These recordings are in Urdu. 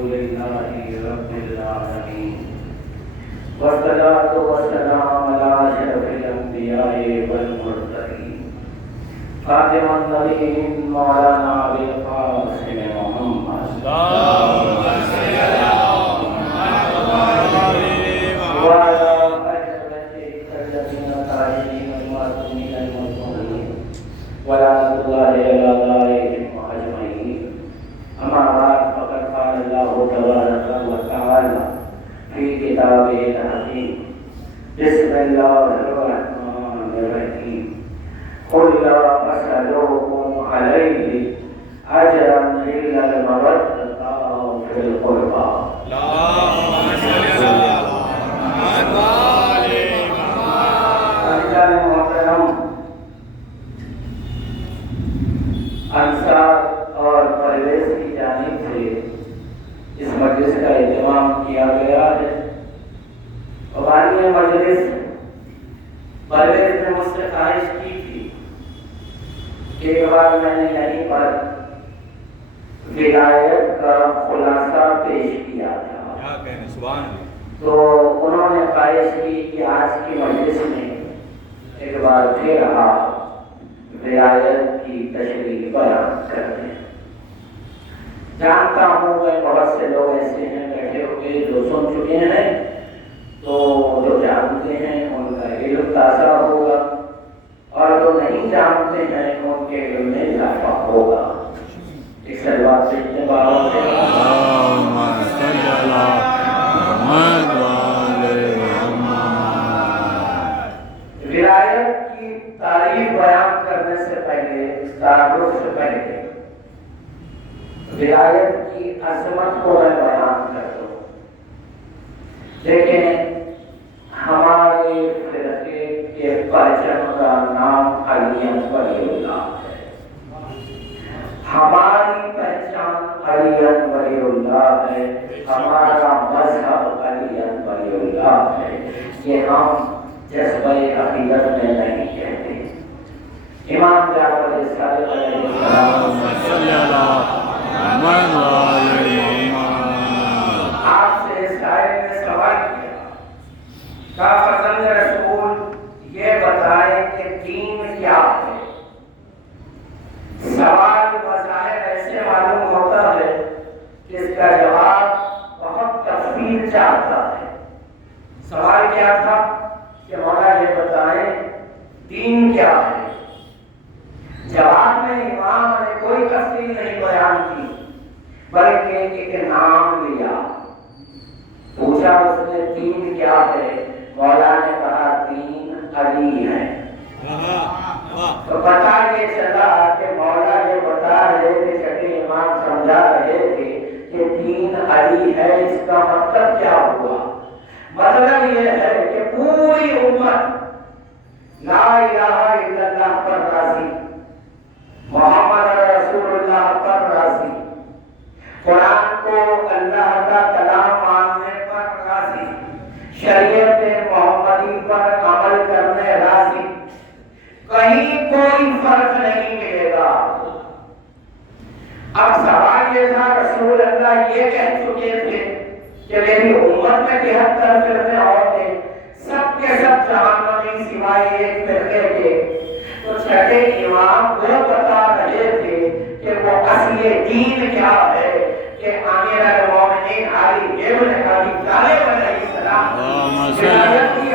لله رب العالمين والصلاة والسلام على أشرف الأنبياء والمرسلين خاتم النبيين مولانا أبي القاسم محمد اللهم صل على محمد وعلى أشرفه الذين الطاهرين المعصومين المطهرين ولعنة الله على أعدائهم أجمعين. أما بعد فقد قال الله تبارك وتعالى في كتابه الحكيم بسم الله الرحمن الرحيم قل لا أسألكم عليه أجرا إلا المودة في القربى. اللهم صل على محمد. انصار اور پرویز کی جانب سے اس مجلس کا اہتمام کیا گیا ہے. بانی مجلس پرویز نے مجھ سے خواہش کی تھی کہ ایک بار میں نے یہیں پر ولایت کا خلاصہ پیش کیا تھا، تو انہوں نے خواہش کی کہ آج کی مجلس میں ایک بار پھر آپ ولایت کی تشریح بیان کرتے ہیں. جانتا ہوں میں بہت سے لوگ ایسے ہیں بیٹھے ہوئے جو سن چکے ہیں، تو جو جانتے ہیں ان کا علم تازہ ہوگا، اور جو نہیں جانتے ہیں ان کے علم میں اضافہ ہوگا. اس سلوات سے اتباع سے ولایت کی تعریف بیان کرنے سے پہلے، تعارف سے پہلے ولایت کی عظمت کو میں بیان کر دوں. لیکن ہمارے فرقے کے پرچم کا نام علی ولی اللہ ہے. ہماری پہچان علی ولی اللہ ہے، ہمارا مذہب علی ولی اللہ ہے. یہ ہم جذبہ عقیدت میں نہیں کہتے. امام جعفر صادق علیہ السلام آپ سے شاعر نے سوال کیا کہ فرزند رسول یہ بتائیں کہ دین کیا ہے. سوال بظاہر ایسے معلوم ہوتا ہے کہ اس کا جواب بہت تفصیل چاہتا ہے. سوال کیا تھا کہ مولا یہ بتائیں دین کیا ہے. جواب میں امام نے کوئی تفصیل نہیں بیان کی، بلکہ ایک نام لیا. پوچھا اس نے دین کیا ہے، مولا نے کہا دین علی ہے. تو پتہ یہ چلا کہ مولا یہ بتا رہے تھے، چھٹے امام سمجھا رہے تھے کہ دین علی ہے. اس کا مطلب کیا ہوا؟ مطلب یہ ہے کہ پوری امت لا الہ الا اللہ پر راضی، محمد رسول اللہ پر راضی، قرآن کو اللہ کا کلام ماننے پر راضی، شریعت محمدی پر عمل کرنے راضی. کہیں کوئی فرق نہیں ملے گا. اب سوال یہ تھا رسول اللہ یہ کہہ چکے تھے کہ میری امت میں 73 فرقے اور تھے، سب کے سب جہنمی سوائے ایک فرقے کے. تو چھٹے امام وہ بتا رہے تھے کہ وہ اصل دین کیا ہے، کہ امیر المومنین علی ابن ابی طالب علیہ السلام ولایت کی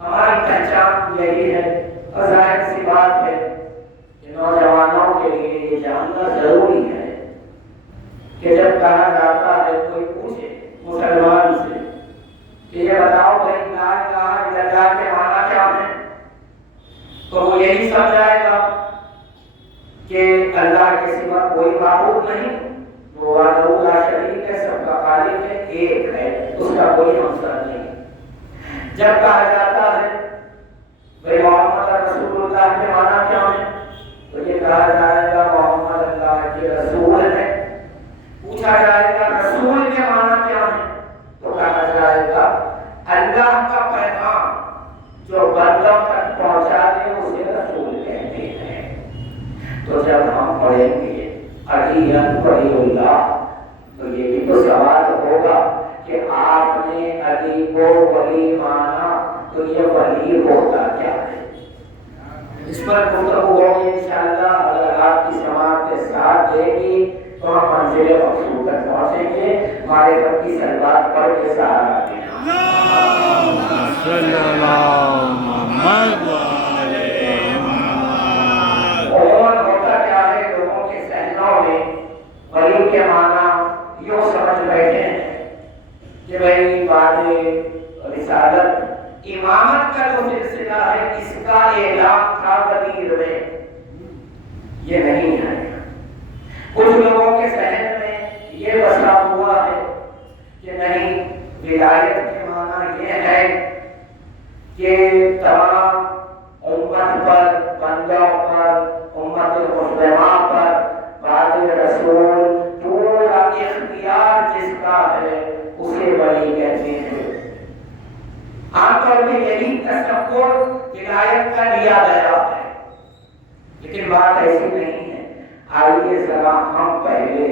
ہماری پہچان یہی ہے. اور ظاہر سی بات ہے کہ نوجوانوں کے لیے یہ جاننا ضروری ہے کہ جب کہا جاتا ہے کوئی پوچھے مسلمان سے کہ یہ بتاؤ بھائی لا الہ الا اللہ کے معنی کیا ہے، تو وہ یہی سمجھائے گا کہ اللہ کے سوا کوئی معبود نہیں، وہ وحدہ لا شریک ہے، سب کا خالق ہے، ایک ہے، اس کا کوئی ہمسر نہیں. جب کہا جاتا ہے بھائی محمد رسول اللہ کے معنی کیا ہے، تو یہ کہا جائے گا محمد اللہ کے رسول ہے. پوچھا جائے گا رسول کے معنی کیا ہے، تو کہا جائے گا اللہ کا پیغام جو بن تو جب ہم پڑھیں گے علی ولی اللہ تو یہ بھی تو سوال ہوگا کہ آپ نے علی کو ولی مانا تو یہ ولی ہوتا کیا ہے؟ اس پر گفتگو ہوگی انشاءاللہ. اگر آپ کی سماعت کے ساتھ دے گی تو ہم منزل مقصود تک پہنچیں گے. معرفت کی سلوات پڑھ کے سہارا دینا. اور ہوتا کیا ہے لوگوں کے ذہنوں میں ولی کے معنی یوں سمجھ بیٹھے ہیں کہ بھائی بعد رسالت امامت کا جو سلسلہ ہے اس کا اعلان تھا غدیر میں. یہ نہیں ہے. کچھ لوگوں کے ذہن میں یہ بسا ہوا ہے کہ نہیں ولایت کے معنی یہ ہے کہ تمام امت پر بندوں پر امت مسلمہ پر بعد رسول پورا اختیار جس کا ہے اسے ولی کہتے ہیں. عام طور پہ یہی تصور ولایت کا لیا گیا ہے لیکن بات ایسی نہیں ہے. آئیے ذرا ہم پہلے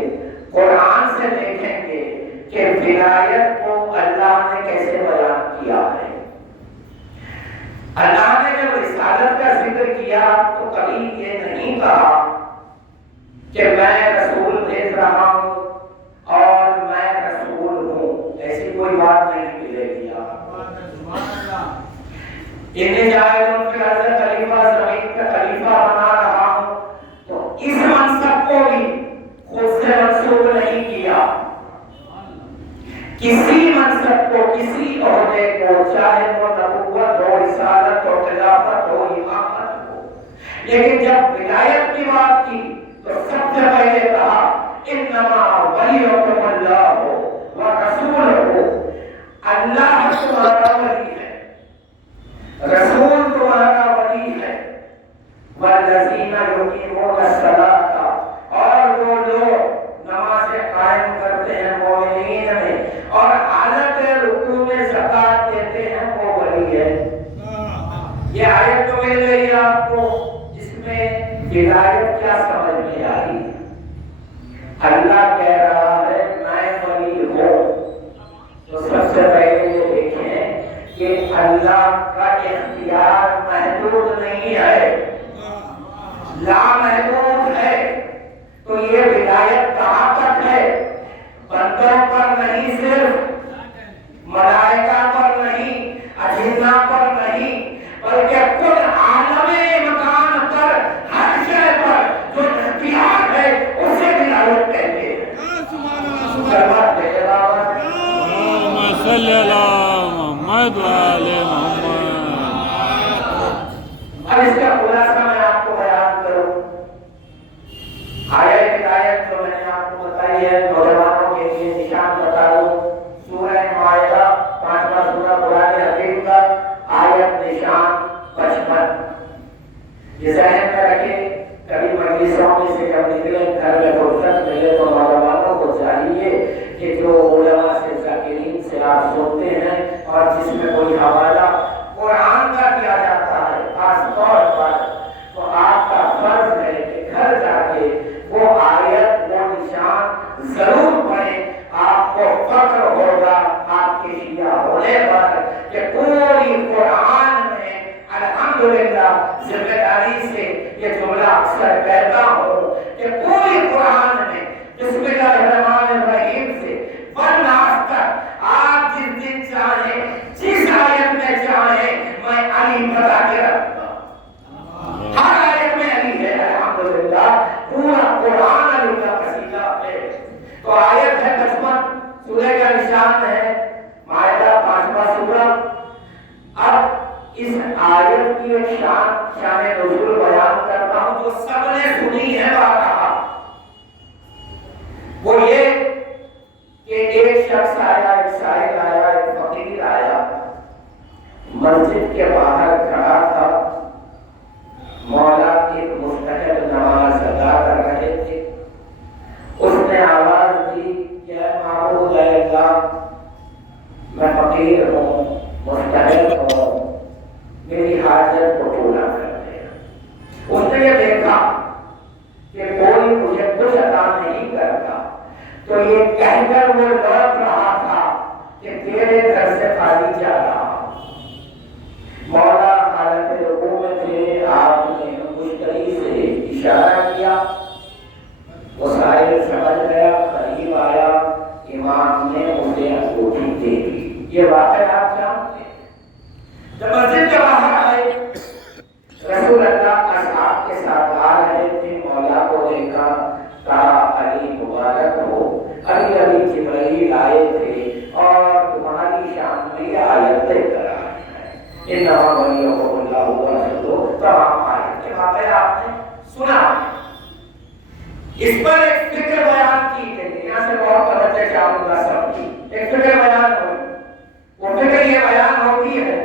قرآن سے دیکھیں گے کہ ولایت کو اللہ نے کیسے بیان کیا ہے. اللہ نے جب رسالت کا ذکر کیا تو کبھی یہ نہیں کہا کہ میں رسول بھیج رہا ہوں اور میں رسول ہوں. ایسی کوئی بات نہیں ملے گی. انہیں جائے ان کے حضرت خلیفہ زمین کا خلیفہ بنا رہا ہوں تو اس منصب کو بھی خود سے منسوب نہیں کیا. کسی منصب کو کسی عہدے کو چاہے وہ نبوت ہو رسالت ہو خلافت ہو امامت ہو لیکن جب ولایت کی بات کی تو سب سے پہلے کہا انما ولیکم اللہ ورسولہ. اللہ تمہارا ولی ہے رسول تمہارا ولی ہے. والذین یقیمون الصلاۃ اور وہ لوگ نماز قائم کرتے ہیں مومنین میں اور حالت رکوع میں زکات دیتے ہیں وہ ولی ہے. یہ آیت تو مل گئی آپ کو جس میں ولایت کیا سمجھ میں آئی. اللہ کہہ رہا ہے میں ولی ہوں تو سب سے پہلے یہ دیکھیں کہ اللہ کا اختیار محدود نہیں ہے لامحدود ہے. تو یہ ولایت کہاں تک ہے؟ بندوں پر نہیں صرف ملائکہ پر نہیں اجنہ پر نہیں بلکہ کل عالم مکان پر ہر شے پر جو اختیار ہے اسے ولایت کہتے ہیں. صلی اللہ محمد وعلی محمد. اب اس کا خلاصہ میں آپ کو بیان کروں. آیت ہدایت جو میں نے آپ کو بتائی ہے نوجوانوں کے لیے نشان بتا دوں. سورہ مائدہ 5واں سورہ قرآن حکیم کا آیت نشان 55. یہ ذہن میں رکھیں کبھی مجلسوں میں سے جب نکلے گھر میں فرصت ملے تو نوجوانوں کو چاہیے کہ جو علماء سے ذاکرین سے آپ سنتے ہیں اور جس میں کوئی حوالہ قرآن کا کیا جاتا ہے خاص طور پر تو آپ کا فرض ہے کہ گھر جا کے وہ آیت وہ نشان ضرور پڑھیں. آپ کو فخر ہوگا آپ کے شیعہ ہونے پر کہ پوری قرآن میں الحمدللہ ذمہ داری سے یہ جملہ اکثر کہتا ہوں کہ پوری قرآن میں بسم اللہ الرحمن الرحیم سے والناس تک آپ جس دن چاہیں جس آیت میں چاہیں میں علی بتا کے رکھتا ہوں. ہر آیت میں علی ہے الحمدللہ. پورا قرآن علی کا قصیدہ ہے. تو آیت ہے 55 سورہ کا نشان ہے مائدہ 5واں سورہ. اب اس آیت کی ایک شان نزول بیان کرتا ہوں جو سب نے سنی ہے بارہا. وہ یہ کہ ایک شخص آیا ایک سائل آیا ایک فقیر آیا مسجد کے باہر کھڑا تھا. مولا ایک مستحب نماز ادا کر رہے تھے. اس نے آواز دی کہ اے معبود اے اللہ میں فقیر ہوں مستحب ہوں میری حاجت کو پورا کر دے. اس نے یہ دیکھا یہ واقعہ آپ نے سنا. اس پر ایک فکر بیان کی گئی. یہاں سے بہت توجہ چاہوں گا سب کی. ایک فکر بیان ہوئی. وہ فکر یہ بیان ہوتی ہے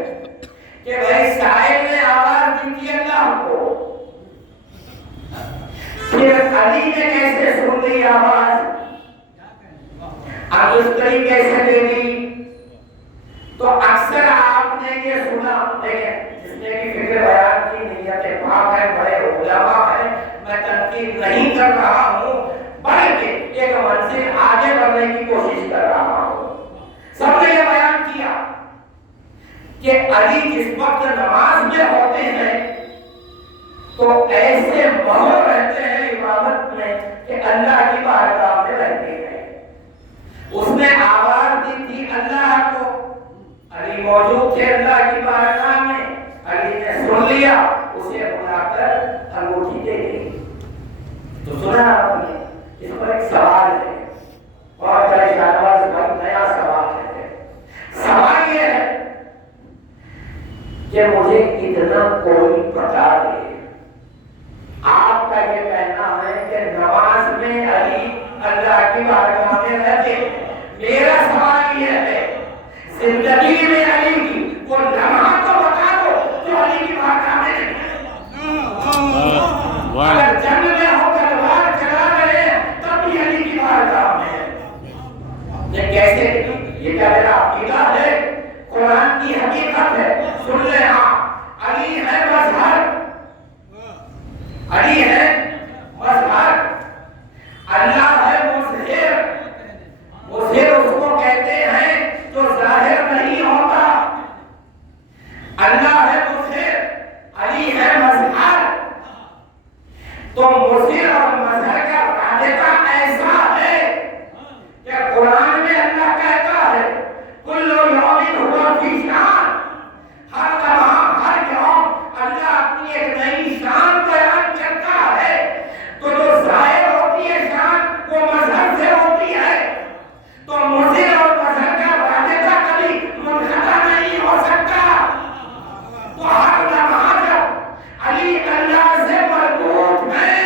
کہ بھائی سائل نے آواز دی تھی اللہ کو, پھر علی نے کیسے سن لی آواز, عبدالقری کیسے لے لی. تو اکثر آپ نے یہ سنا, دیکھیں جس نے کی فکر بیان کی نیت پاک ہے, بڑے علماء ہیں, میں تنقید نہیں کر رہا ہوں بلکہ ایک منزل آگے بڑھنے کی کوشش کر رہا ہوں. سب نے یہ بیان کیا کہ علی جس وقت نماز میں ہوتے ہیں تو ایسے مہر رہتے ہیں عبادت میں کہ اللہ کی بارگاہ میں رہتے ہیں. اس نے آواز دی تھی اللہ کو, علی موجود تھے اللہ کی بارگاہ میں, علی نے سن لیا, اسے بلا کر انگوٹھی دے دی. تو سنا آپ نے, اس پر ایک سوال ہے, بہت بڑے شاہنواز بہت نیا سوال ہے. سوال یہ ہے کہ مجھے اتنا کوئی بتا دے, آپ کا یہ کہنا ہے کہ نماز میں علی اللہ کی بارگاہ میں رہتے. میرا سوال یہ ہے زندگی میں علی کی وہ لمحہ تو بتا دو جو علی کی بارگاہ میں نہیں ہے. اگر جنگ میں ہو تلوار چلا رہے ہیں تب بھی علی کی بارگاہ میں ہے. یہ کیسے, یہ کیا میرا عقیدہ ہے, قرآن کی حقیقت ہے. سن لیں آپ, علی ہے مظہر, علی ہے مظہر, اللہ ہے مظہر. مظہر اس کو کہتے ہیں جو ظاہر نہیں ہوتا. اللہ ہے مظہر, علی ہے مظہر. تو مظہر اور مظہر کا رابطہ ایسا ہے کہ قرآن میں اللہ کہتا ہے کل یوم ہوا فی شان, ہر لمحہ ہر یوم اللہ اپنی ایک نئی شان بیان کرتا ہے. تو جو ظاہر ہوتی ہے شان وہ مظہر سے ہوتی ہے. تو مظہر اور مظہر کا رابطہ کبھی منقطع نہیں ہو سکتا. تو ہر لمحہ جب علی اللہ سے مربوط ہے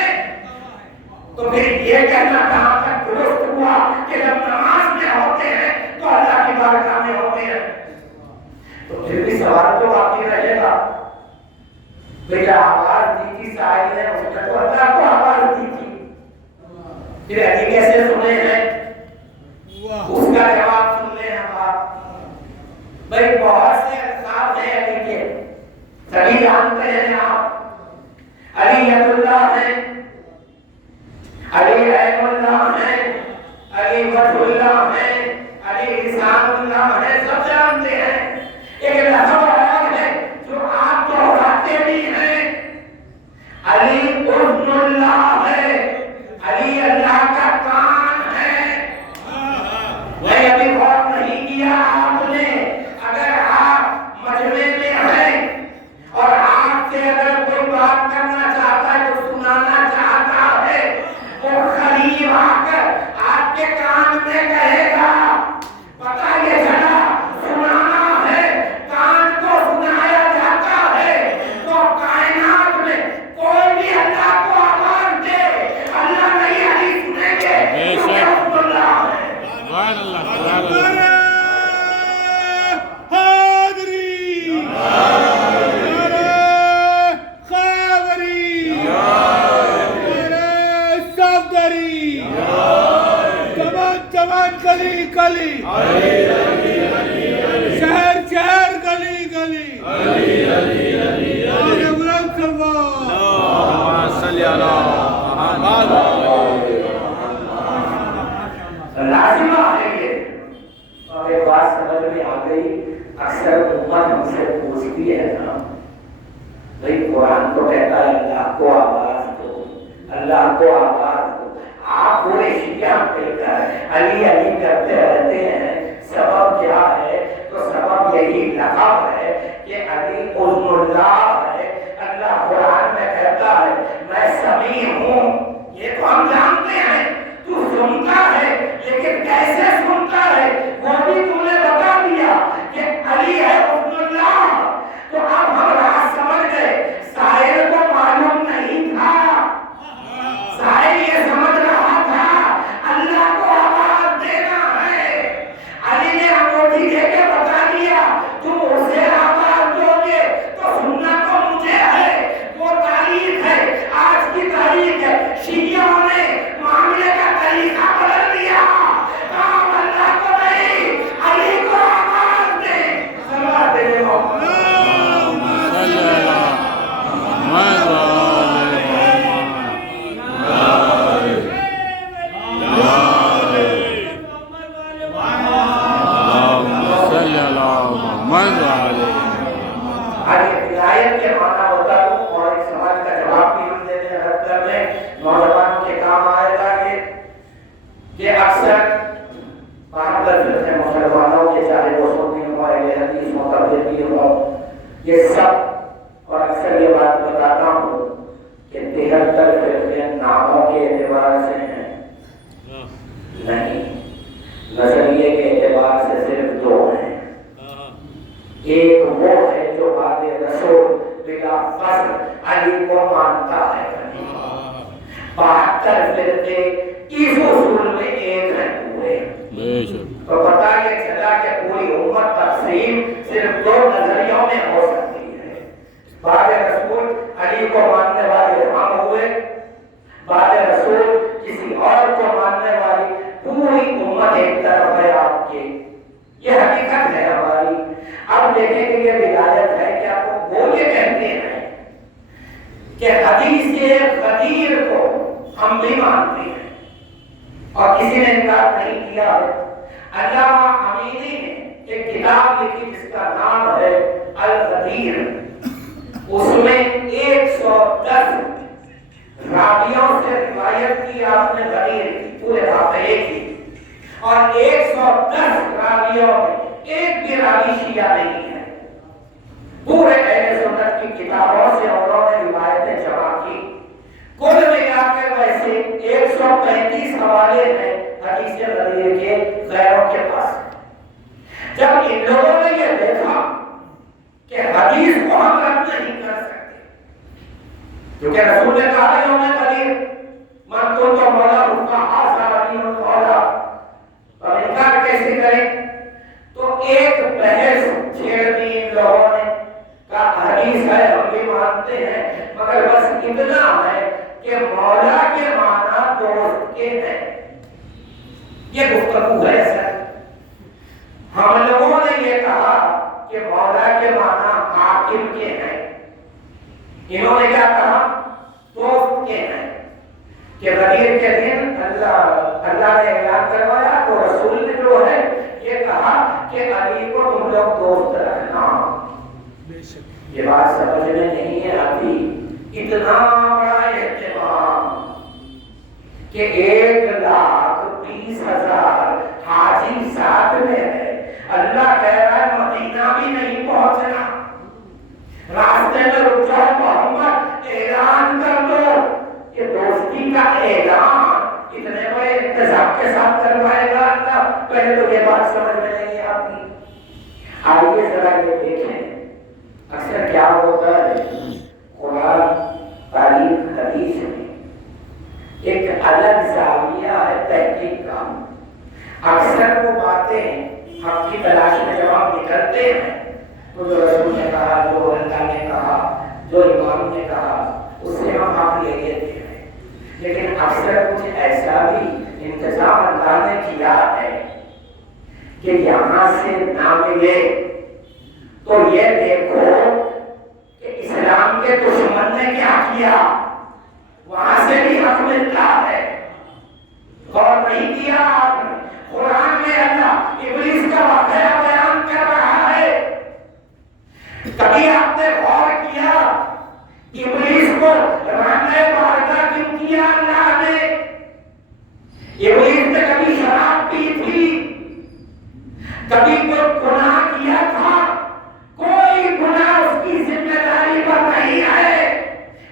تو پھر یہ کہنا کہاں تک درست ہوا کہ جب نماز میں ہوتے ہیں تو اللہ کی بارگاہ میں ہوتے ہیں. تو پھر بھی سوال تو باقی رہے گا, بیٹا آواز دی تھی سائل نے, اس نے تو اللہ کو آواز دی تھی, پھر علی کیسے سنے ہیں, اس کا جواب سن لیں ہم آپ. بھائی بہت سے الفاظ ہیں علی کے, سبھی جانتے ہیں آپ. علی اللہ ہے, علی رحم اللہ ہے, علی وجہ اللہ ہے, علی لسان اللہ ہے, سب جانتے ہیں. ایک لفظ اور ہے جو آپ دہراتے بھی ہیں, علی اذن اللہ ہے, علی اللہ کا کان ہے. میں ابھی غور نہیں کیا آپ نے, اگر آپ مجمع میں ہیں اور آپ سے اگر کوئی بات کرنا چاہتا ہے تو سنانا چاہتا ہے, وہ قریب آ کر آپ کے کان میں کہے گا, پتہ یہ چلا سنانا ہے, کان کو سنایا جاتا ہے. تو کائنات میں کوئی بھی اللہ کو آواز دے, اللہ نہیں علی سنیں گے, کیونکہ رسول اللہ ہے. سبحان اللہ, سبحان اللہ. گلی گلی, شہر شہر, گلی گلی, آگے بلند سلوات. لازمہ ہے یہ. اور ایک بات سمجھ میں آ گئی, اکثر امت ہم سے پوچھتی ہے نا, بھائی قرآن کو کہتا ہے اللہ کو آواز دو, اللہ کو آواز دو. آپ پورے شیعہ مل کر علی علی کرتے رہتے ہیں, سبب کیا ہے؟ تو سبب یہی لقب ہے کہ علی اذن اللہ ہے. اللہ قرآن میں کہتا ہے میں سمیع ہوں. یہ تو ہم جانتے ہیں, تو سنتا ہے, لیکن کیسے سنتا ہے وہ بھی تم نے بتا دیا کہ علی ہے اذن اللہ. تو اب ہم راز سمجھ گئے, سائل کو معلوم کے معنی بتا دوں اور ایک سوال کا جواب بھی ہم دے دیں رد کر دیں، نوجوانوں کے کام آئے گا کہ اکثر باہر فرقے مسلمانوں کے چاہے وہ سنی ہو اہل حدیث ہو تبلیغی ہو، یہ سب اور اکثر یہ بات بتاتا ہوں کہ 73 فرقے ناموں کے اعتبار سے ہیں، نہیں، نظریے کے اعتبار سے صرف 2 ہیں۔ ایک وہ ہے جو بعد رسول بلا فصل علی کو مانتا ہے، 72 فرقے اس اصول میں ایک ہیں پورے۔ تو پتہ یہ چلا کہ پوری امت تقسیم صرف 2 نظریوں میں ہو سکتی ہے، بعد رسول علی کو ماننے والے ہم ہوئے، بعد رسول کسی اور کو ماننے والی پوری امت ایک طرف ہے آپ کی، یہ حقیقت ہے ہماری۔ اب دیکھیں کہ یہ ولایت ہے کہ آپ کو وہ یہ کہتے ہیں کہ حدیث غدیر کو ہم بھی مانتے ہیں اور کسی نے انکار نہیں کیا ہے۔ علامہ امینی نے ایک کتاب لکھی جس کا نام ہے الغدیر، اس میں 110 راویوں سے روایت کی آپ نے غدیر کی، پورے واقعے کی، اور 110 راویوں میں ایک بھی راوی شیعہ نہیں ہے۔ پورے اہل سنت کی کتابوں سے انہوں نے روایتیں جمع کی، کل ملا کے ویسے 135 حوالے ہیں حدیث غدیر کے غیروں کے پاس۔ جب ان لوگوں نے یہ دیکھا کہ حدیث کو ہم رد نہیں کر سکتے، کیونکہ رسول نے کہا یوم غدیر من کنت مولا فہذا مولا، اب انکار کیسے کریں؟ تو ایک بحث چھیڑ دی ان لوگوں نے، کہا حدیث ہے ہم بھی مانتے ہیں، مگر بس اتنا ہے کہ مولا کے معنی دوست کے ہیں۔ یہ گفتگو ہے سر، ہم لوگوں نے یہ کہا کہ مولا کے معنی حاکم کے ہیں، انہوں نے کیا کہا؟ دوست کے ہیں، کہ غدیر کے دن اللہ نے اعلان کروایا تو رسول نے جو ہے یہ کہا کہ علی کو تم لوگ دوست رکھنا۔ یہ بات سمجھ میں نہیں آتی، اتنا بڑا اہتمام کہ 1,20,000 حاجی ساتھ میں ہے، اللہ کہہ رہا ہے مدینہ بھی نہیں پہنچنا، راستے میں رک جاؤ محمد اعلان کر دو، کہ دوستی کا اعلان اتنے بڑے انتظام کے ساتھ کروائے گا اللہ، پہلے تو یہ بات سمجھ میں نہیں آتی۔ آئیے ذرا یہ دیکھیں اکثر کیا ہوتا ہے قرآن تاریخ حدیث میں ایک الگ زاویہ ہے تحقیق کا، اکثر وہ باتیں ہم کی تلاش میں جب ہم نکلتے ہیں تو جو رسول نے کہا، جو اللہ نے کہا، جو امام نے کہا، اس سے ہم آپ لے لیتے ہیں، لیکن اکثر کچھ ایسا بھی انتظام اللہ نے کیا ہے کہ یہاں سے نہ ملے تو یہ دیکھو کہ اسلام کے دشمن نے کیا کیا، وہاں سے بھی حق ملتا ہے۔ غور نہیں کیا آپ نے؟ قرآن میں اللہ ابلیس کا واقعہ بیان کر رہا ہے، کبھی آپ نے غور کیا ابلیس کو رہنے بارگاہ کیوں کیا اللہ نے؟ ابلیس نے کبھی شراب پی تھی، کبھی کوئی گناہ کیا تھا؟ کوئی گناہ اس کی ذمہ داری پر نہیں ہے،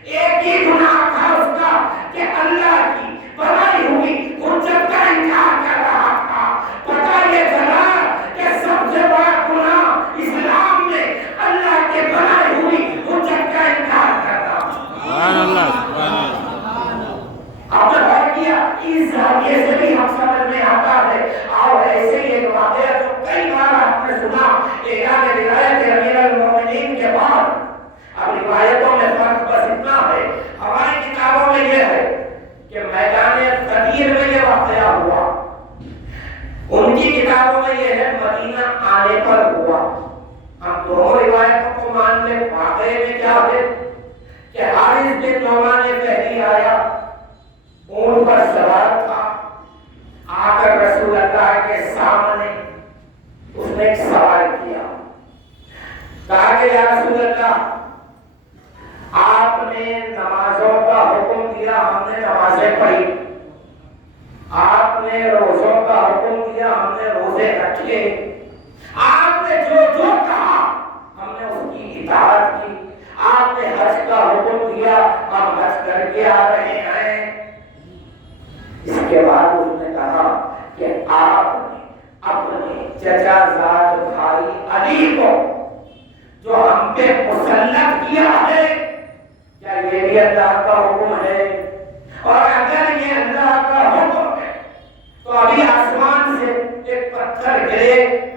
ایک ہی گناہ تھا اس کا کہ اللہ کی بنائی ہوئی حجت کا انکار کر رہا تھا۔ پتہ یہ چلا کہ سب سے بڑا گناہ اسلام میں اللہ کے بنائی ہوئی حجت کا انکار کرنا۔ سبحان اللہ، آپ نے غور کیا اس زاویے سے بھی ہم سمجھ میں آتا ہے۔ اور ایسے ہی ایک واقعہ جو کئی بار آپ نے سنا، اعلان ولایت امیر المومنین کے بعد، اب روایتوں میں فرق بس اتنا ہے، ہماری کتابوں میں یہ ہے کہ میدان غدیر میں یہ واقعہ ہوا، ان کی کتابوں میں یہ ہے مدینہ آنے پر ہوا۔ ہم دونوں روایتوں کو مان لیں، واقعے میں کیا ہے کہ حارث بن نعمان فہری آیا، اونٹ پر سوار تھا، آ کر رسول اللہ کے سامنے اس نے ایک سوال کیا، کہا کہ یا رسول اللہ نے نمازوں کا حکم دیا، ہم نے نمازیں پڑھی، آپ نے روزوں کا حکم دیا، ہم نے روزے رکھے، آپ نے جو جو کہا ہم نے اس کی اطاعت کی، آپ نے حج کا حکم دیا، ہم حج کر کے آ رہے ہیں۔ اس کے بعد اس نے کہا کہ آپ نے اپنے چچا زاد بھائی علی کو جو ہم پہ مسلط کیا ہے، کیا یہ بھی اللہ کا حکم ہے؟ اور اگر یہ اللہ کا حکم ہے تو ابھی آسمان سے ایک پتھر گرے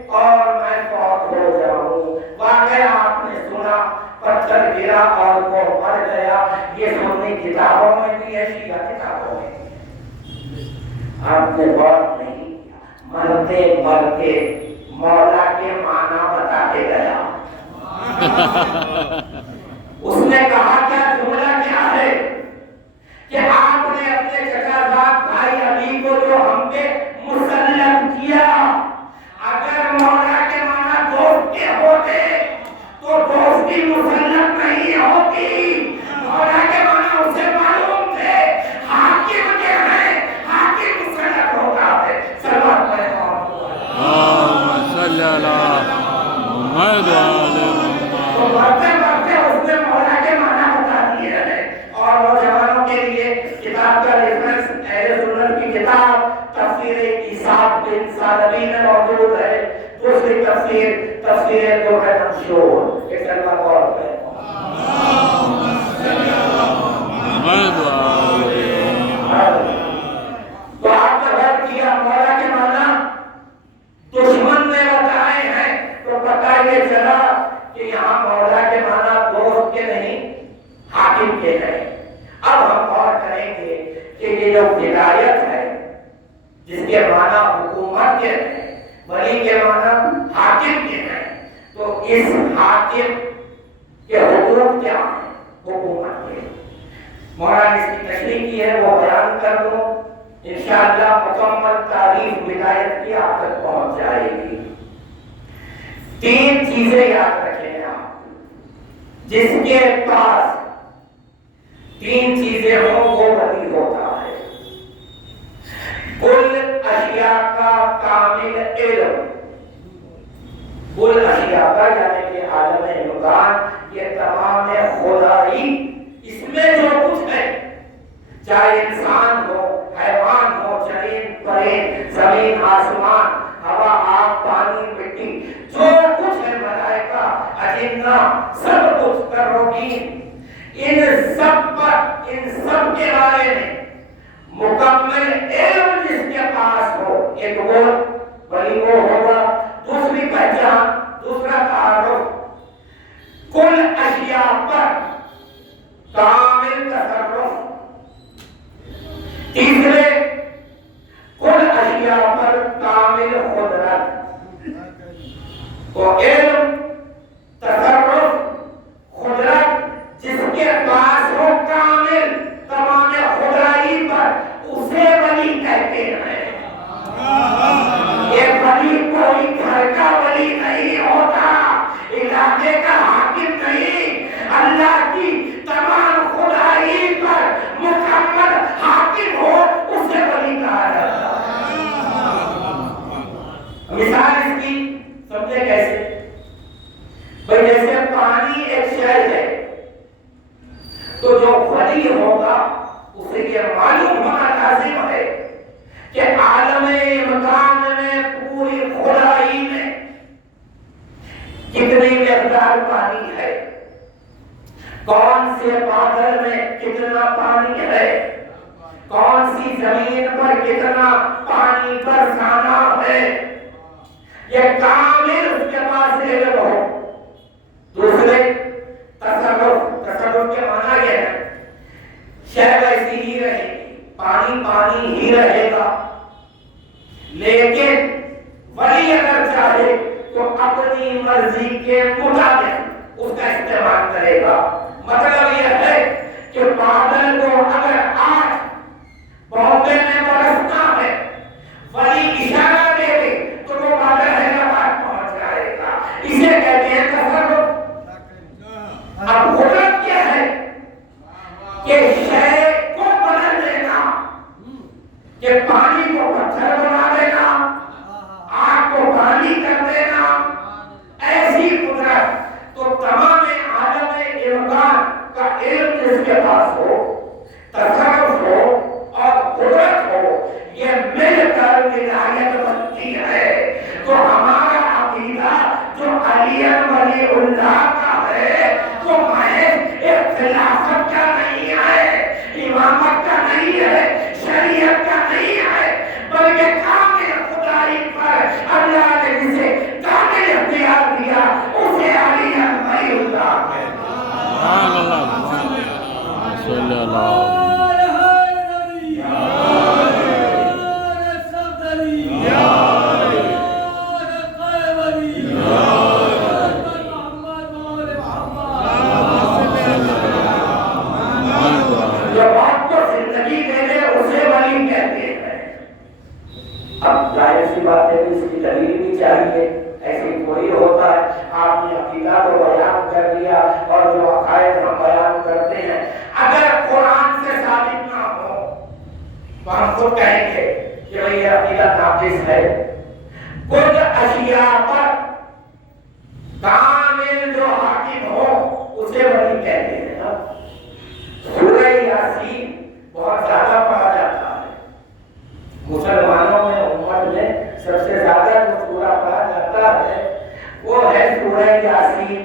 اور میں فوت ہو جاؤں۔ واقعہ آپ نے سنا، پتھر گرا اور وہ مر گیا۔ یہ سنی کتابوں میں بھی ہے، شیعہ کتابوں میں۔ آپ نے بات نہیں کیا، مرتے مرتے مولا کے معنی بتا کے گیا۔ اس نے کہا کیا جملہ کیا ہے کہ آپ نے اپنے چچا زاد بھائی علی کو جو ہم پہ مسلط کیا، اگر مولا کے معنی دوست کے ہوتے تو دوستی مسلط نہیں ہوتی۔ مولا کے معنی اسے معلوم تھے، حاکم کے ہیں، حاکم مسلط ہوتا ہے۔ سلوات پڑھیں اللهم صل على محمد وعلى تو بڑھتے بڑھتے اس نے مولا کے معنی بتا دیے ہیں۔ اور نوجوانوں کے لیے کتاب کا ریفرنس اہل سنت کی کتاب تفسیر عیسیٰ بن سالبی میں موجود ہے۔ دوسری تفسیر جو ہے منشور، ایک کلمہ غور کریں۔ محمد وعلى تو آپ نے غور کیا مولا کے معنی دشمن نے بتائے ہیں، تو پتہ یہ چلا کہ یہاں مولا کے معنی دوست کے نہیں، حاکم کے ہیں۔ اب ہم غور کریں گے کہ یہ جو ولایت ہے جس کے معنی حکومت کے ہیں، ولی کے معنی حاکم کے ہیں، تو اس حاکم کے حقوق کیا ہیں؟ حکومت کے۔ مولانا نے اس کی تشریح کی ہے، وہ بیان کر دوں، انشاءاللہ مکمل تعریف ولایت کی آپ تک پہنچ جائے گی۔ تین چیزیں یاد رکھیں آپ، جس کے پاس تین چیزیں ہوں وہ ولی ہوتا ہے۔ کل اشیاء کا کامل علم، کل اشیاء کا یعنی کہ عالم امکان، یہ تمام خدائی، اس میں جو کچھ ہے، چاہے انسان ہو، حیوان ہو، چرین پرند، زمین آسمان، ہوا آگ پانی مٹی، جو کچھ ہے، ملائکہ اجنہ، سب کچھ کروبین، ان سب کے بارے میں مکمل علم جس کے پاس ہو، ایک وہ ولی وہ ہوگا۔ دوسری پہچان، دوسرا تعارف، کل اشیاء پر کامل تصرف۔ تیسرے، کل اشیاء پر کامل قدرت۔ تو علم، تصرف، قدرت جس کے پاس ہو کامل تمام خدائی پر، اسے ولی کہتے ہیں۔ یہ ولی کوئی گھر کا ولی نہیں ہوتا، علاقے کا حاکم نہیں، اللہ کی تمام خدائی پر مکمل حاکم ہو اسے ولی کہا جاتا ہے۔ مثال اس کی سمجھے کیسے؟ بھئی جیسے پانی ایک شے ہے، تو جو ولی ہوگا اسے یہ معلوم ہونا لازم ہے کہ عالم امکان میں، پوری خدائی میں کتنی مقدار پانی ہے، کون سے بادل میں کتنا پانی ہے، کون سی زمین پر کتنا پانی برسانا ہے، یہ کامل اس کے پاس علم ہو۔ دوسرے، تصرف کے معنی یہ ہے شے ویسی ہی رہے گی، پانی پانی ہی رہے گا، لیکن ولی اگر چاہے تو اپنی مرضی کے مطابق اس کا استعمال کرے گا۔ مطلب یہ ہے کہ بادل کو اگر آج بامبے میں برسنا ہے، ولی اشارہ دے دے تو وہ بادل حیدرآباد پہنچ جائے گا، اسے کہتے ہیں تصرف۔ اب قدرت کیا ہے؟ کا علم جس کے پاس ہو، تصرف ہو اور قدرت ہو، یہ مل کر ولایت بنتی ہے۔ تو ہمارا عقیدہ جو علی ولی اللہ کا ہے وہ محض ایک خلافت کا نہیں ہے، امامت کا نہیں ہے، شریعت کا نہیں ہے، بلکہ کامل خدائی پر اللہ نے جسے کامل اختیار دیا اسے علی ولی اللہ ہے۔ سبحان اللہ، صلی اللہ بات ہے کہ اس کی دلیل بھی چاہیے، ایسے کوئی ہوتا ہے آپ نے عقیدہ کو بیان کر دیا اور جو عقائد ہم بیان کرتے ہیں اگر قرآن سے ثابت نہ ہو تو ہم خود کہیں گے کہ بھئی یہ عقیدہ ناقص ہے۔ کچھ اشیاء پر کامل جو حاکم ہو اسے ولی کہتے ہیں نا۔ سورہ یاسین بہت زیادہ پڑھا جاتا ہے مسلمانوں میں، امت میں سب سے زیادہ جو سورہ پڑھا جاتا ہے وہ ہے سورہ یاسین۔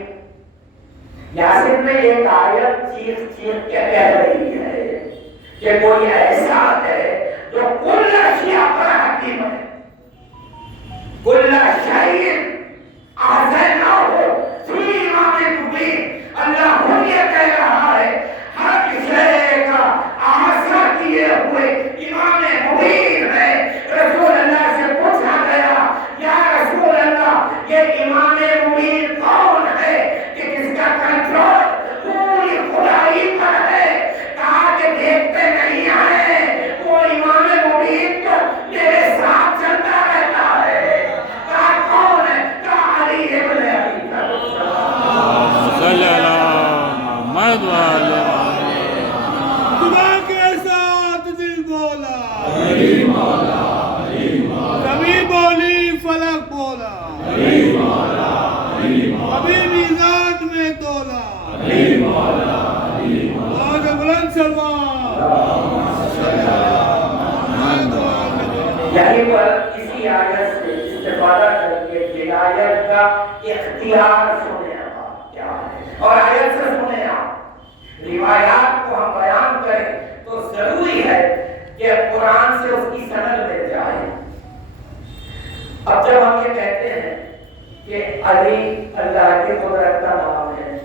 یاسین میں ایک آیت چیخ چیخ کے کہہ رہی ہے کہ کوئی ایسا ہے جو کل اشیاء پر حکیم ہے، کل شیء احصیناہ فی امام مبین۔ اللہ خود یہ کہہ رہا ہے ہر شے کا احاطہ کیے ہوئے امام مبین ہے۔ رسول اللہ سے پوچھا گیا یا رسول اللہ یہ امام مبین کون ہے کہ جس کا کنٹرول پوری خدائی پر ہے؟ کہا کہ دیکھتے نہیں ہیں، وہ امام مبین تو میرے ساتھ چلتا رہتا ہے۔ کہا کون ہے؟ کہا علی ابن ابی طالب۔ صلی اللہ محمد والے خدا کے ساتھ دل بولا، کبھی بولی فلک بولا، کبھی میزان میں تولا، آج بلند سلمان۔ یہیں پر اسی آیت سے استفادہ کر کے ولایت کا اختیار سنیں آپ کیا ہے، اور آیت سے سنیں آپ روایات کو ہم بیان کریں تو ضروری ہے کہ قرآن سے اس کی سند مل جائے۔ اب جب ہم یہ کہتے ہیں کہ علی اللہ کی قدرت کا نام ہے،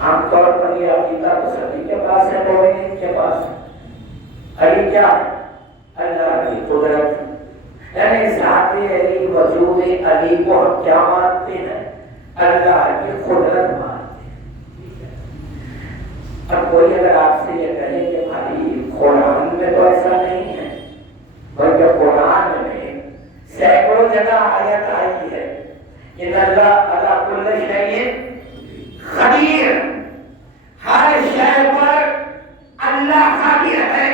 عام طور پر یہ عقیدہ تو سبھی کے پاس ہے، مومنین کے پاس ہے۔ علی کیا ہے؟ اللہ کی قدرت، یعنی ذات علی، وجود علی کو ہم کیا مانتے ہیں؟ اللہ کی قدرت مانتے ہیں۔ اب کوئی اگر آپ سے یہ کہے کہ بھائی قرآن میں تو ایسا نہیں ہے، بلکہ قرآن میں سینکڑوں جگہ آیت آئی ہے ان اللہ علی کل شیء قدیر، ہر شے پر اللہ قادر ہے۔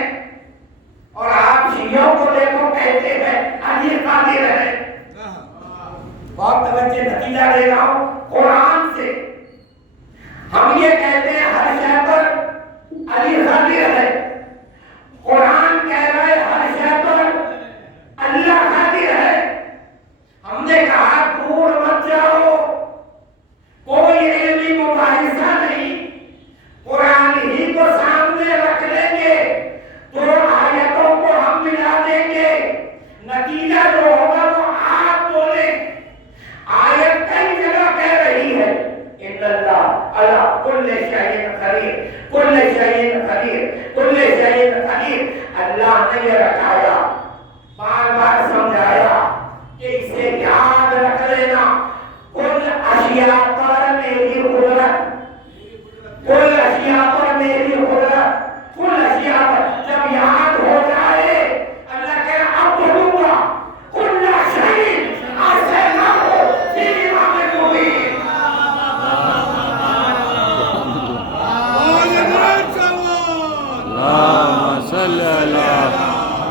اور آپ شیعوں کو دیکھو کہتے ہیں علی قادر ہے۔ بہت توجہ، نتیجہ دے رہا ہوں قرآن سے ہم یہ کہتے ہیں ہر شے پر علی قادر ہے، قرآن کہہ رہا ہے ہر شے پر اللہ قادر ہے۔ ہم نے کہا دور مت جاؤ، کوئی علمی مباحثہ نہیں، قرآن ہی کو سامنے رکھ لیں گے، دو آیتوں کو ہم ملا دیں گے، نتیجہ جو ہوگا وہ آپ بولیں۔ آیت کئی جگہ کہہ رہی ہے ان اللہ علی کل شیء قدیر، کل شیء قدیر، کل شیء قدیر۔ اللہ نے یہ رکھایا، بار بار سمجھایا کہ اسے یاد رکھ لینا، کل اشیاء پر میری قدرت، کل اشیاء پر میری قدرت، کل اشیاء پر جب یاد ہو جائے اللہ کہے اب بولوں گا کل شیء احصیناہ فی امام مبین۔ آج بلند سلمان۔ اللہم صلی اللہ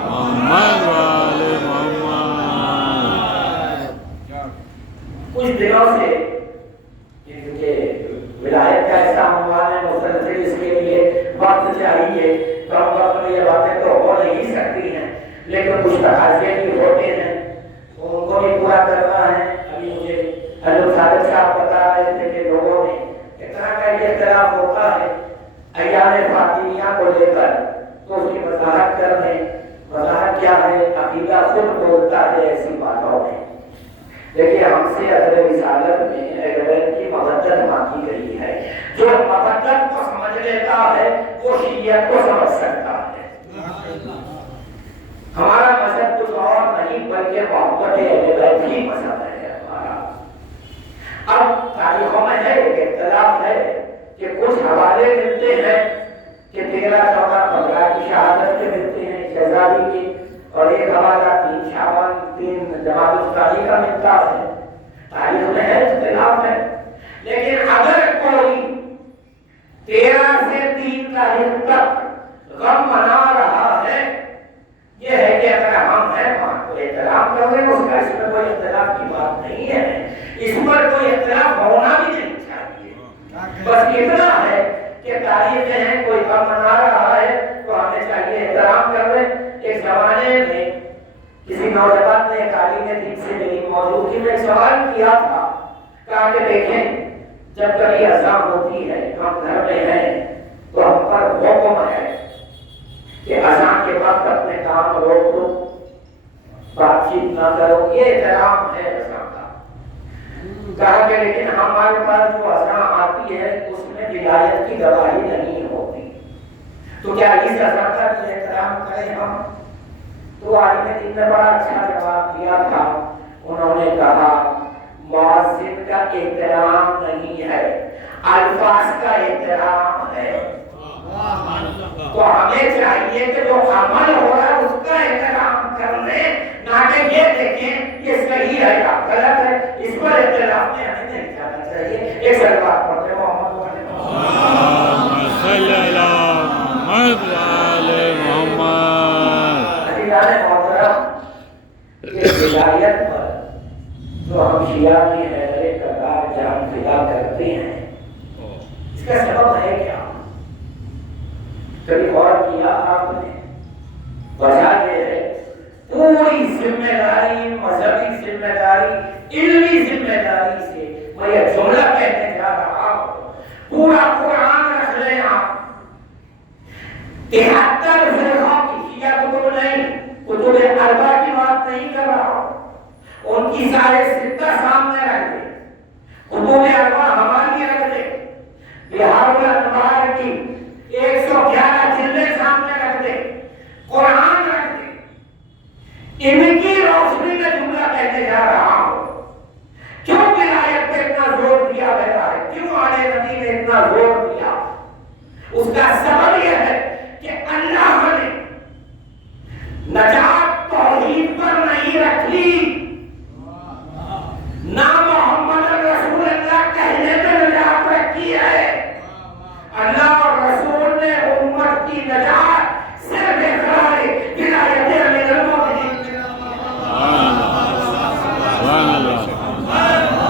محمد والے محمد۔ کچھ دنوں سے کیونکہ ولایت کا ایسا عنوان ہے چاہیے، کم وقت میں یہ باتیں تو ہو نہیں سکتی ہیں، لیکن کچھ تقاضے بھی ہوتے ہیں، ان کو بھی پورا کرنا ہے۔ ابھی مجھے حضرت صادق صاحب بتا رہے تھے کہ لوگوں میں اتنا کا یہ اختلاف ہوتا ہے ایام فاطمیہ کو لے کر، تو اس کی وضاحت کر دیں۔ وضاحت کیا ہے؟ عقیدہ خود بولتا ہے ایسی باتوں میں۔ دیکھیے ہم سے اگر رسالت میں اہل بیت کی مودت مانگی گئی ہے، جو مودت کو سمجھ لیتا ہے وہ شریعت کو سمجھ سکتا ہے۔ ہمارا مذہب کچھ اور نہیں بلکہ محبت اہل بیت ہی مذہب ہے ہمارا۔ اب تاریخوں میں ہے ایک اختلاف ہے کہ کچھ حوالے ملتے ہیں کہ 13-14 کی شہادت کے ملتے ہیں شہزادی کی، اور ایک حوالہ 3 شعبان 3 جمادی الثانی کا ملتا ہے۔ تاریخ میں ہے اختلاف ہے، لیکن اگر کوئی 13 سے 3 تاریخ تک غم منا رہا ہے، یہ ہے کہ اگر ہم ہیں وہاں کو احترام کر رہے ہیں، اس کا اس میں کوئی اختلاف کی بات نہیں ہے، اس پر کوئی اختلاف ہونا بھی نہیں چاہیے۔ بس اتنا ہے کہ تاریخیں ہیں، کوئی غم منا رہا ہے تو ہمیں چاہیے احترام کر رہے ہیں۔ ایک زمانے میں کسی نوجوان نے تعلیم دین سے میری موجودگی میں سوال کیا تھا، کہا کہ دیکھیں جب کبھی اذان ہوتی ہے ہم گھر میں ہیں تو ہم پر حکم ہے کہ اذان کے وقت اپنے کام روک دو، بات چیت نہ کرو، یہ احترام ہے اذان کا۔ کہا کہ لیکن ہمارے پاس جو اذان آتی ہے اس میں ولایت کی گواہی نہیں ہوتی، تو کیا اس اذان کا بھی احترام کریں ہم؟ تو عالم دین نے بڑا اچھا جواب دیا تھا، انہوں نے کہا مؤذن کا احترام نہیں ہے، الفاظ کا احترام ہے۔ تو ہمیں چاہیے کہ جو عمل ہو رہا ہے اس کا احترام کرنے، نہ کہ یہ دیکھیں یہ صحیح ہے یا غلط ہے، اس پر اختلاف میں ہمیں نہیں جانا چاہیے۔ ایک سلوات پڑھتے ہیں محمد صلی اللہ علیہ محمد۔ ولایت پر جو ہم شیعہ کی حیدر کردار جان فدا کرتے ہیں، اس کا سبب ہے کیا؟ کبھی غور کیا آپ نے؟ وجہ یہ ہے پوری ذمہ داری، مذہبی ذمہ داری، علمی ذمہ داری سے میں یہ جملہ کہنے جا رہا ہوں، پورا قرآن رکھ لیں آپ، 73 فرقوں کی شیعہ کتب نہیں، کتب اربع کی بات نہیں کر رہا ہوں، ان کی سارے ستہ سامنے رکھ دیں، کتب اربع ہماری رکھ دیں، بہار الانوار کی 111 جلدیں سامنے رکھ دیں، قرآن رکھ دیں، ان کی روشنی میں جملہ کہنے جا رہا ہوں۔ کیوں ولایت پہ اتنا زور دیا گیا ہے؟ کیوں آلے نبی نے اتنا زور دیا؟ اس کا سبب یہ ہے کہ اللہ نے نجات توحید پر نہیں رکھی، نہ محمد رسول اللہ کہنے میں نجات رکھی ہے۔ اللہ اور رسول نے امت کی نجات صرف اقرار ولایت امیر المومنین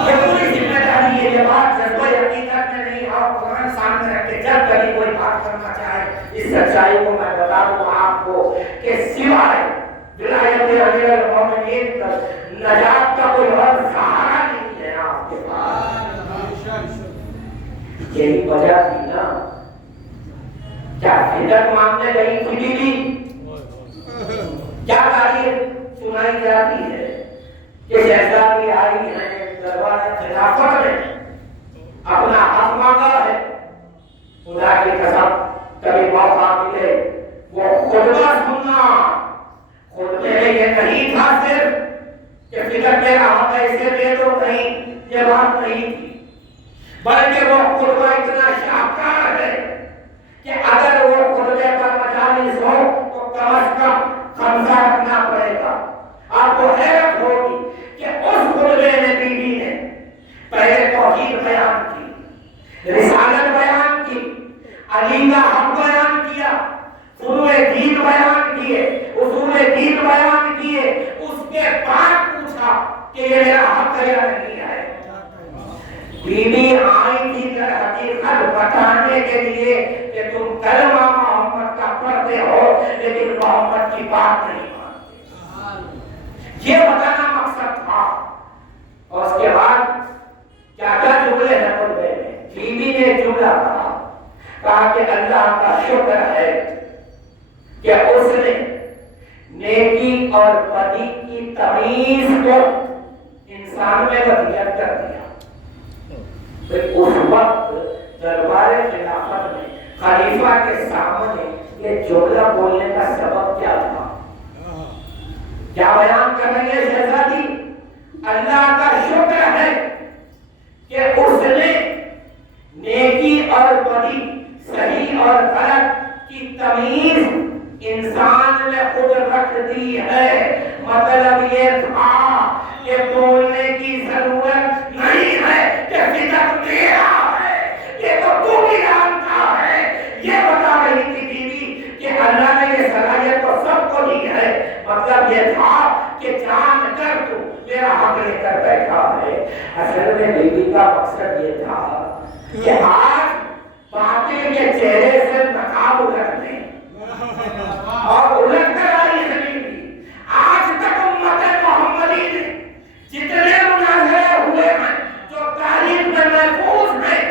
یہ پوری ذمہ داری ہے۔ یہ بات جذبہ عقیدت میں نہیں، اور قرآن سامنے رکھ کے جب کبھی کوئی بات کرنا چاہے اس سچائی کو میں بتا دوں آپ کو کہ سوائے ولایت امیر المومنین نجات کا کوئی اور سہارا نہیں ہے آپ کے پاس۔ یہی وجہ تھی نا، کیا فدیہ مانگنے گئی تھی بیوی؟ کیا تعریف سنائی جاتی ہے کہ شہزادی آئی ہے دربار خلافت میں، اپنا حق مانگا ہے، خدا کی قسم کبھی موقع ملے وہ خطبہ سننا، خطبے میں یہ نہیں تھا صرف کہ فکر میرا حق ایسے دے دو، کہیں یہ بات نہیں تھی، بلکہ وہ خطبہ اتنا شاہکار ہے کہ اگر وہ خطبے پر مجالس ہو تو کم از کم خمسہ رکھنا پڑے گا۔ آپ کو حیرت ہوگی کہ اس خطبے میں بیوی نے پہلے توحید بیان کی، رسالت بیان کی، علی کا حق بیان کیا، فروع دین بیان کیے، اصول دین بیان کیے، اس کے بعد پوچھا کہ یہ میرا حق ہے یا نہیں ہے۔ بیوی آئی تھی در حقیقت بتانے کے لیے کہ تم کلمہ محمد کی بات نہیں مانتے. یہ بتانا مقصد تھا. اور اس کے بعد کیا کیا جملے ہیں خطبے میں. بیوی نے جملہ کہا کہ اللہ کا شکر ہے کہ اس نے نیکی اور بدی کی تمیز کو انسان میں ودیعت کر دیا. اس وقت دربار خلافت میں خلیفہ کے سامنے یہ جملہ بولنے کا سبب کیا تھا؟ کیا بیان کر رہی ہے شہزادی؟ اللہ کا شکر ہے کہ اس نے نیکی اور بدی، صحیح اور غلط کی تمیز انسان میں خود رکھ دی ہے. مطلب یہ تھا کہ بولنے کی ضرورت نہیں ہے کہ فطرت میرا ہے، یہ تو تو بھی جانتا ہے. یہ بتا رہی تھی بیوی کہ اللہ نے یہ صلاحیت تو سب کو دی ہے. مطلب یہ تھا کہ جان کر تو میرا حق لے کر بیٹھا ہے. اصل میں بیوی کا مقصد یہ تھا کہ آج باطل کے چہرے سے نقاب الٹ دیں اور الٹ کر آئی ہے بیوی. آج تک امت محمدی نے جتنے مناظرے ہوئے ہیں جو تاریخ میں محفوظ ہیں،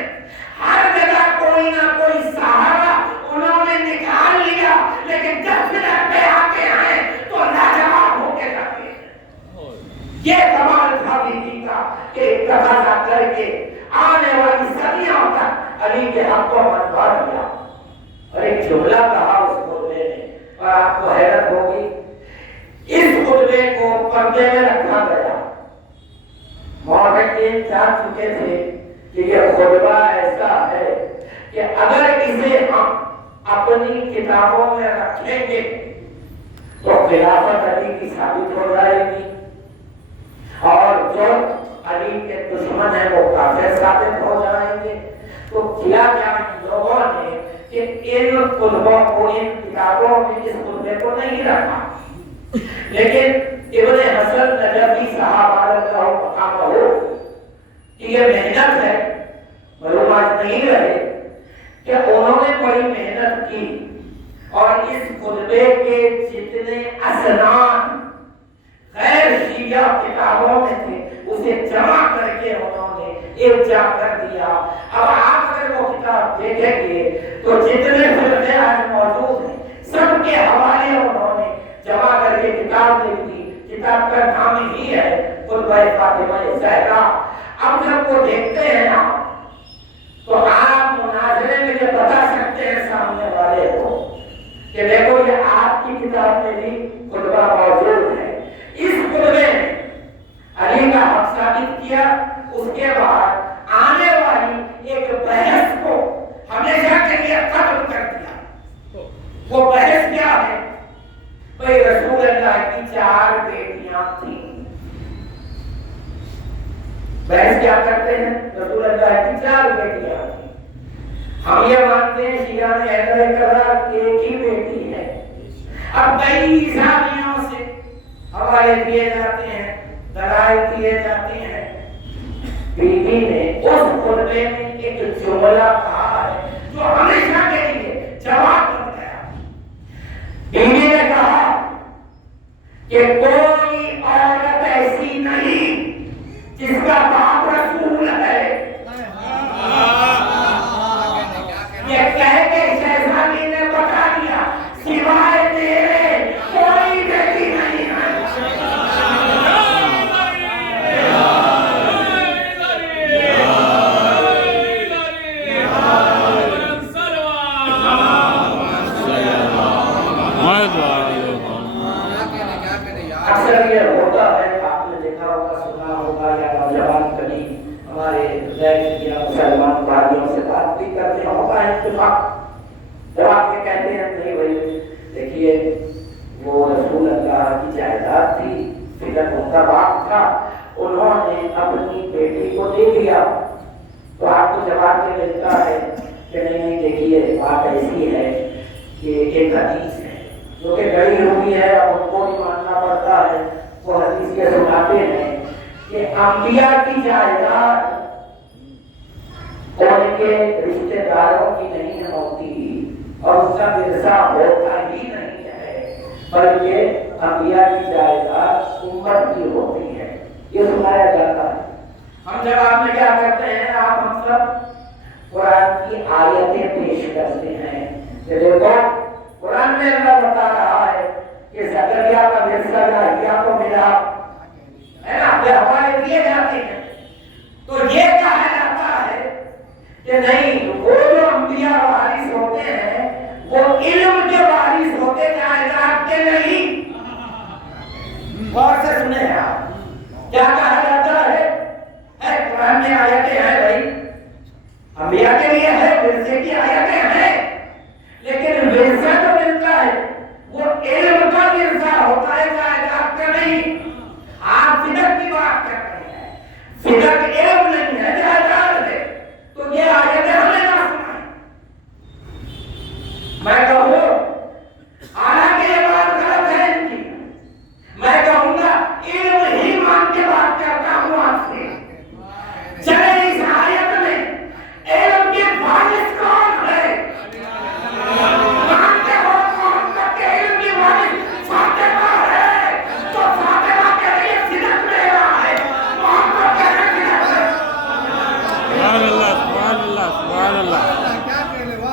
ہر جگہ کوئی نہ کوئی سہارا انہوں نے نکال لیا، لیکن جب فطرت پہ آتے ہیں تو لاجواب ہو کے جاتے ہیں. یہ کمال تھا بیوی کا کہ تقاضا کر کے آنے والی صدیوں تک علی کے حق کو منوا دیا. اور ایک جملہ کہا اس خطبے نے، اور آپ کو حیرت ہوگی اس خطبے کو پردے میں رکھا گیا. محققین جان چکے تھے کہ یہ خطبہ ایسا ہے کہ اگر اسے ہم اپنی کتابوں میں رکھیں گے تو خلافت علی کی ثابت ہو جائے گی، اور جو علی کے دشمن ہیں وہ کافر ثابت ہو جائیں گے. تو کیا ان لوگوں نے کہ ان خطبوں کو، ان کتابوں میں اس خطبے کو نہیں رکھا. لیکن ابن حسن نجفی صاحب علیہ مقامہ کہ یہ محنت ہے، معلومات نہیں رہے کہ انہوں نے بڑی محنت کی اور اس خطبے کے جتنے اسناد غیر شیعہ کتابوں میں تھے اسے جمع کر کے انہوں نے ارجا کر دیا. اب آپ اگر وہ کتاب دیکھیں گے تو جتنے فرقے آج موجود ہیں سب کے حوالے انہوں نے جمع کر کے کتاب لکھ دی. کتاب کا نام ہی ہے خطبہ فاطمہ زہرا. اب جب وہ دیکھتے ہیں آپ تو آپ مناظرے میں یہ بتا سکتے ہیں سامنے والے کو کہ دیکھو یہ آپ کی کتاب میں بھی خطبہ موجود ہے. اس خطبے نے علی کا حق ثابت کیا. اس کے بعد آنے والی ایک بحث کو ہمیشہ کے لیے ختم کر دیا. وہ بحث کیا ہے؟ بھئی رسول اللہ کی 4 بیٹیاں تھیں. بحث کیا کرتے ہیں؟ رسول اللہ کی 4 بیٹیاں تھیں. ہم یہ مانتے ہیں شیعہ نے حیدر کرار کی ایک ہی بیٹی ہے. اب کئی عیسائیوں سے حوالے دیے جاتے ہیں، دلائل دیے جاتے ہیں. بیوی نے اس خطبے میں ایک جملہ کہا ہے جو ہمیشہ کے لیے جواب بن گیا. بیوی نے کہا کہ کوئی عورت ایسی نہیں جس کا باپ رسول ہے. یہ کہہ کے شہزادی نے بتا دیا سوائے تیرے کوئی بیٹی نہیں ہے. اکثر یہ ہوتا ہے، آپ نے دیکھا ہوگا، سنا ہوگا، یا نوجوان کبھی ہمارے غیر یا مسلمان بھائیوں سے بات بھی کرتے ہوتا ہے اتفاق. جب آپ یہ کہتے ہیں نہیں بھائی دیکھیے وہ رسول اللہ کی جائیداد تھی، فکر ان کا باپ تھا، انہوں نے اپنی بیٹی کو دے دیا، تو آپ کو جواب یہ ملتا ہے کہ نہیں دیکھیے بات ایسی ہے کہ ایک حدیث ہے جو کہ گئی ہوئی ہے اور ان کو بھی ماننا پڑتا ہے. وہ حدیث یہ سناتے ہیں کہ انبیاء کی جائیداد ان کے رشتہ داروں کی نہیں ہوتی اور اس کا ورثہ ہوتا ہی نہیں ہے. بلکہ انبیاء کی جائیداد امت کی ہوتی ہے، یہ سنایا جاتا ہے۔ ہم جواب میں کیا کرتے ہیں؟ آپ ہم سب قرآن کی آیتیں پیش کرتے ہیں کہ دیکھو قرآن میں اللہ بتا رہا ہے کہ زکریا کا ورثہ یحییٰ کو ملا ہے نا، یہ حوالے دیے جاتے ہیں۔ تو یہ کہا جاتا ہے کہ نہیں، وہ جو انبیاء وارث ہوتے ہیں وہ علم کے وارث ہوتے جائیداد کے نہیں۔ غور سے سنیں آپ، کیا کہا جاتا ہے؟ قرآن میں آیتیں ہیں بھائی، انبیاء کے لیے ہے، ورثے کی آیتیں ہیں، لیکن ورثہ جو ملتا ہے وہ علم کا ورثہ ہوتا ہے، جائیداد کا نہیں۔ آپ فدق کی بات کر رہے ہیں، فدق علم نہیں ہے، جائیداد ہے۔ تو یہ آیتیں ہمیں نہ سنائیں۔ میں کہوں حالانکہ یہ بات غلط ہے ان کی، میں کہوں گا علم ہی مان کے بات کرتا ہوں آپ سے۔ چلے اس آیت میں علم کے وارث کون ہے؟ مانتے ہو محمد کے علم کی وارث فاطمہ ہے، تو فاطمہ کے لیے صدق لے رہا ہے، محمد کے لیے صدق ہے۔ سبحان اللہ، سبحان اللہ، سبحان اللہ۔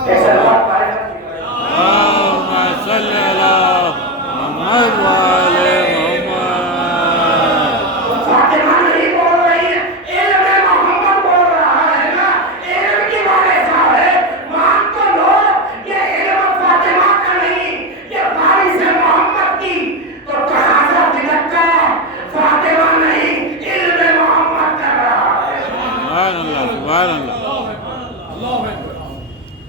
ایسا بات پائے گا اللهم صل على محمد وعلى محمد۔ فاطمہ نہیں بول رہی ہے، علم محمد بول رہا ہے نا، علم کی وارثہ ہے۔ مان تو لو یہ علم فاطمہ کا نہیں، یہ وارث ہے محمد کی۔ تو تقاضا بدعت کا فاطمہ نہیں، علم محمد کر رہا ہے۔ سبحان اللہ، سبحان اللہ۔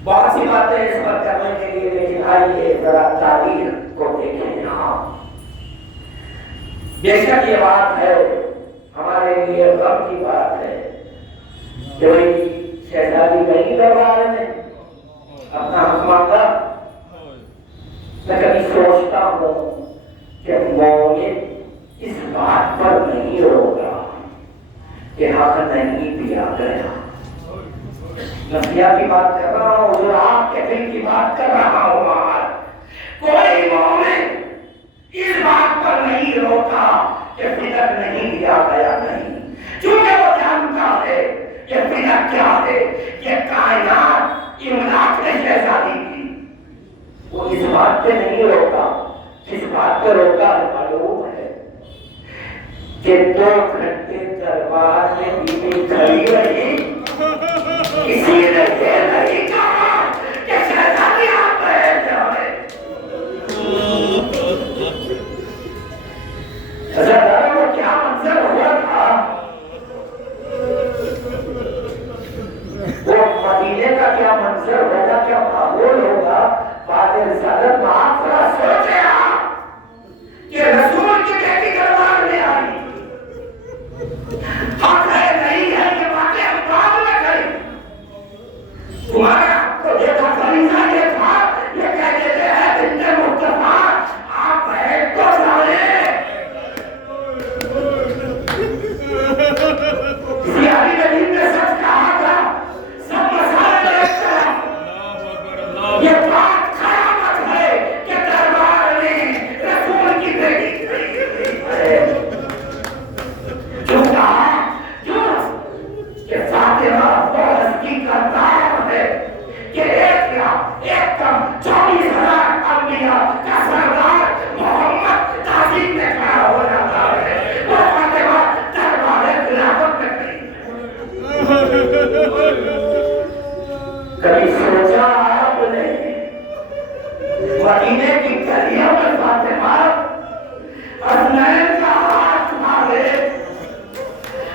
بہت سی باتیں اس پر کرنے کے لیے، لیکن آئیے ذرا تاریخ کو دیکھیں یہاں۔ بے شک یہ بات ہے ہمارے لیے غم کی بات ہے کہ بھائی شہزادی نہیں دربار میں اپنا حق مانگا۔ میں کبھی سوچتا ہوں کہ مومن اس بات پر نہیں ہوگا کہ حق نہیں دیا گیا۔ نبیہ کی بات کر رہا ہوں، حضور آپ کے دل کی بات کر رہا ہوں۔ کوئی مومن اس بات پر نہیں روتا کہ فدق نہیں دیا گیا، نہیں، کیونکہ وہ جانتا ہے کہ فدق کیا ہے۔ یہ کائنات املاک نے شہزادی کی، وہ اس بات پہ نہیں روتا، اس بات پہ روتا ہے معلوم ہے کہ 2 گھنٹے دربار میں بیوی کھڑی رہی، کسی نے یہ نہیں کہا کہ شہزادی آپ بیٹھ جائے۔ حضرت وہ کیا منظر ہوا تھا، وہ مدینے کا کیا منظر ہوگا، کیا ماحول ہوگا۔ بعد رسالت معافرہ سوچے آپ کہ رسول کی بیٹی دربار میں آئی، حق ہے نہیں ہے کہ باتیں ہم بعد میں کریں۔ تمہارا تو دیکھا فریضہ یہ تھا، یہ کہہ دیتے ہیں بنت مصطفیٰ آپ بیٹھ تو جائیں۔ کسی علی نبی نے سچ کہا تھا، سب مسائل ایک طرف۔ یہ بات قیامت ہے کہ دربار میں رسول کی بیٹی کھڑی ہے۔ کیوں کہا؟ کیوں کہ فاطمہ وہ ہستی کا نام ہے کہ ایک کم 24,000 انبیاء کا سردار محمد تعظیم میں کھڑا ہو جاتا ہے۔ وہ فاطمہ دربار خلافت میں کھڑی ہے۔ کبھی سوچا آپ نے مدینے کی گلیوں میں فاطمہ حسنین کا ہاتھ مارے،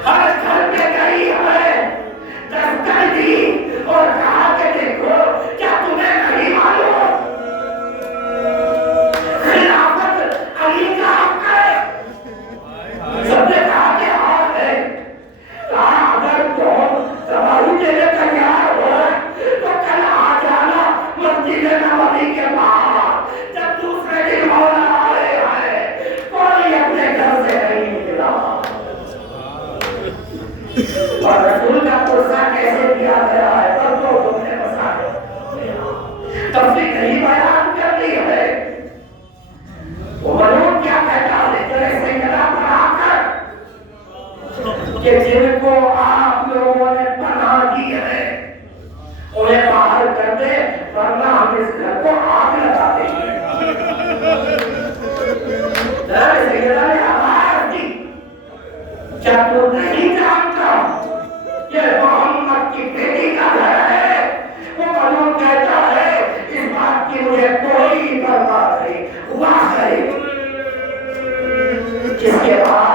ہر گھر میں گئی ہے، دستک دی اور کہا کہ دیکھو کیا تمہیں نہیں معلوم خلافت علی کا حق ہے؟ سب نے کہا کہ ہاں ہے۔ کہا اگر تم تباہی کے لیے تیار ہو تو کل آ جانا مسجد نبوی کے باہر، جب دوسرے دن مولا آئے ہیں کوئی اپنے گھر سے نہیں نکلا۔ اور رسول کا قرصہ کیسے دیا گیا ہے پر تو تم نے مسائل تفصیل نہیں بیان کر دی ہے۔ کہ جن کو آپ لوگوں نے پناہ دی ہے انہیں باہر کر دے ورنہ ہم اس گھر کو آگ لگا دیں گے۔ سیدہ نے آواز دی، کیا تو نہیں جانتا یہ محمد کی بیٹی کا گھر ہے؟ وہ معلوم کہتا ہے اس بات کی مجھے کوئی پرواہ نہیں، واہ ہے جس کے بعد